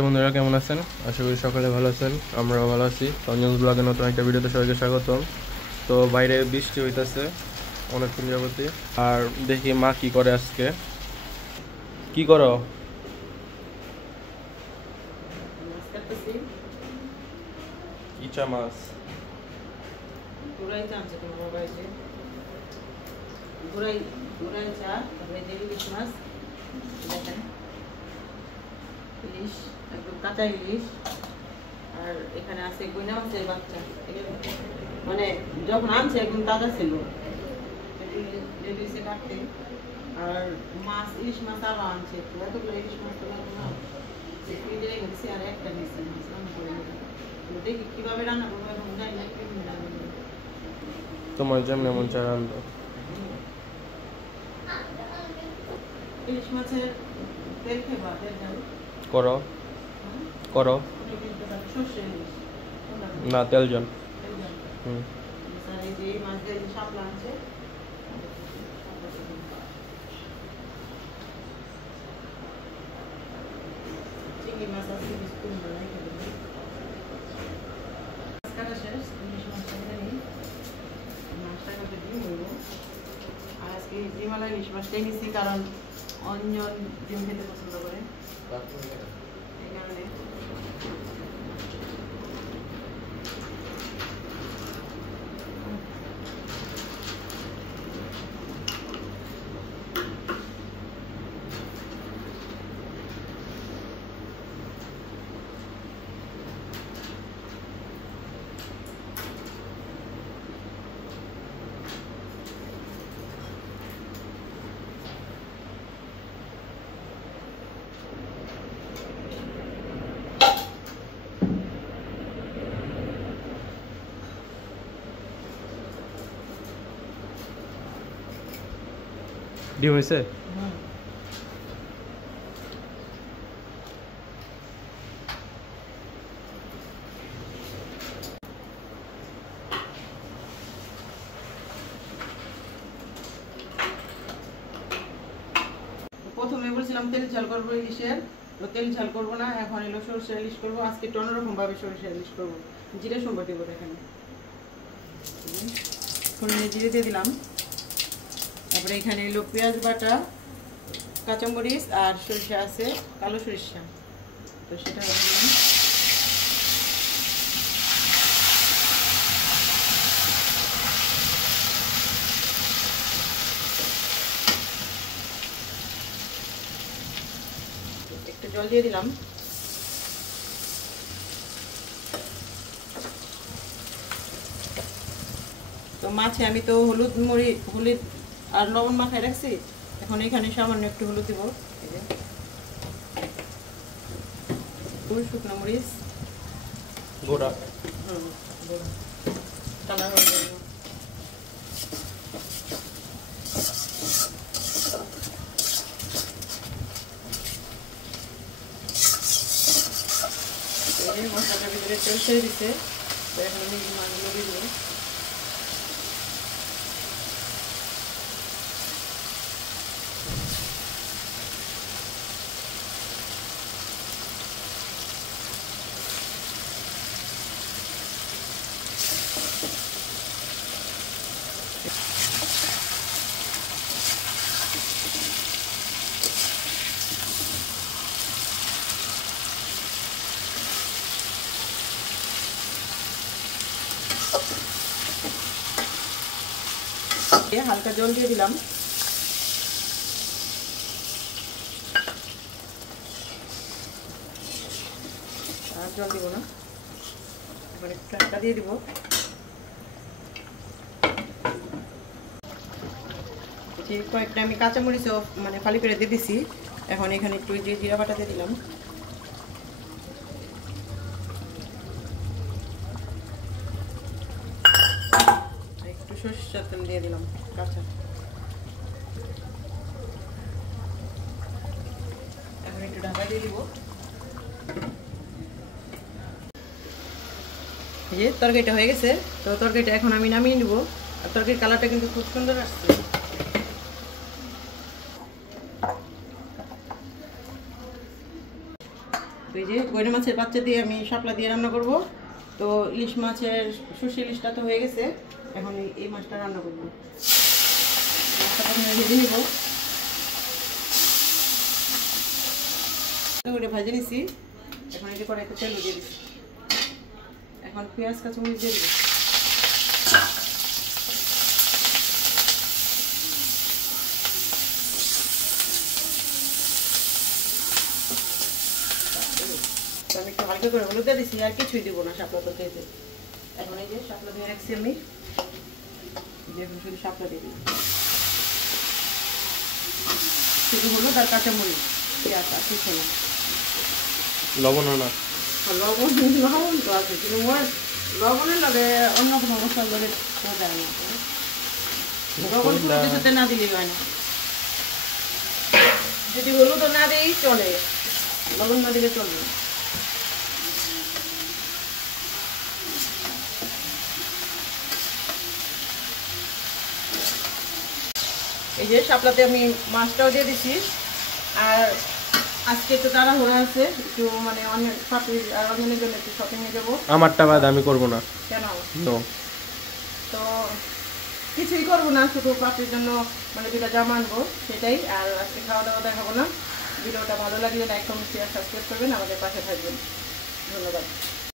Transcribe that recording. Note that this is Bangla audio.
বন্ধুরা কেমন আছেন? আশা করি সকালে ভালো আছেন, আমরাও ভালো আছি। রঞ্জনস ব্লগে নতুন একটা ভিডিওতে সবাইকে স্বাগতম। তো বাইরে বৃষ্টি হইতেছে অনেকক্ষণ যাবতই। আর দেখি মা কি করে আজকে। কি করো? ইচা মাছ ইলিশ একদম কাঁচা ইলিশ। আর এখানে আছে গুইনা মাছের বাচ্চা, মানে যখন আনছে একদম তাজা ছিল, কাটতে। আর মাছ, ইলিশ মাছ আরো আনছে, এতগুলো ইলিশ মাছ আর একটা নিচ্ছে মাছ রান্না করে দেখি কিভাবে রান্না করবো, এখন জানি না কিভাবে রান্না করবো। তোমার যেমন এমন চা রান্না ইলিশ মাছের তেল খেবা, তেল করো করো সর্ষে ইলিশ না তেলজন। এই যে মাছ দিয়ে শাপলা আনছে, চিংড়ি মাছ আছে, বিস্কুট বানাই কাটা শেষ। ইলিশ মাছটা নিই, মাছটা কাটে ডিম হইব। আর আজকে ডিমালা ইলিশ মাছটাই নিচ্ছি, কারণ অঞ্জন ডিম খেতে পছন্দ করে, এই কারণে। ডিম হয়েছে? প্রথমে বলছিলাম তেল ঝাল করবো ইলিশের, তো তেল ঝাল করবো না, এখন এলো সরষে ইলিশ করবো। আজকে একটু অন্যরকম ভাবে সরষে ইলিশ করবো। জিরে সম্পর্কে দেবো এখানে, ফোড়নে জিরে দিয়ে দিলাম। তারপরে এখানে এলো পেঁয়াজ বাটা, কাঁচামরিচ আর সরিষা আছে, কালো সরিষা, তো সেটা দিলাম। একটু জল দিয়ে দিলাম। তো মাছে আমি তো হলুদ আর লবণ মাখায় রাখছি, এখন এখানে সামান্য একটু হলুদ দিব, শুকনো মরিচ গোড়া কালার হয়ে যাবে। মশলাটার ভিতরে তেল ছেড়ে দিচ্ছে, এখন মাছগুলো দিয়ে দেবো। হালকা জল দিয়ে দিলাম। আর জল দিব না, এবার একটু ঢাকা দিয়ে দিব। কয়েকটা আমি কাঁচামরিচও মানে ফালি করে দিয়ে দিছি। এখন এখানে একটু যে জিরা বাটা দিয়ে দিলাম, একটু সরষের তেল দিয়ে দিলাম কাঁচা। এখন একটু ঢাকা দিয়ে দিব। এই যে তরকারিটা হয়ে গেছে, তো তরকারিটা এখন আমি নামিয়ে নিব। আর তরকারির কালারটা কিন্তু খুব সুন্দর আসছে। তো এই যে গইনা মাছের বাচ্চা দিয়ে আমি শাপলা দিয়ে রান্না করব। তো ইলিশ মাছের সর্ষে ইলিশটা তো হয়ে গেছে, এখন এই মাছটা রান্না করব। মাছটা প্রথমে ভেজে নিব, ভাজে নিছি। এখন এই যে কড়াইতে তেল দিয়ে দিচ্ছি, এখন পেঁয়াজ কাঁচামরিচ দিয়ে দিব। আমি একটু হালকা করে হলুদ দিয়ে দিচ্ছি, আর কিছুই দিব না শাপলা তরকারিতে। এখন এই যে শাপলা দিয়ে রাখছি আমি, এখন শুধু শাপলা দিয়ে দিই, শুধু হলুদ আর কাঁচামরিচ, পেঁয়াজ আর কিছু না। লবণ না, লবণ লবণ তো আছে, কিন্তু লবণের লগে অন্য কোনো মশলার লগে যায় না। লবণ কোনো কিছুতে না দিলেই হয় না, যদি হলুদ না দিই চলে, লবণ না দিলে চলবে। এই যে শাপলাতে আমি মাছটাও দিয়ে দিচ্ছি। আর আজকে একটু তাড়াহুড়া আছে, একটু মানে অনেক পাপড়ি আর অন্যের জন্য একটু শপিংয়ে যাবো। আমারটা বাদ আমি করবো না। কেন? তো কিছুই করবো না, শুধু পাপড়ির জন্য মানে দুটা জামা আনবো, সেটাই। আর আজকে খাওয়া দাওয়া দেখাবো না। ভিডিওটা ভালো লাগলে লাইক, কমেন্ট, শেয়ার, সাবস্ক্রাইব করবেন, আমাদের পাশে থাকবেন। ধন্যবাদ।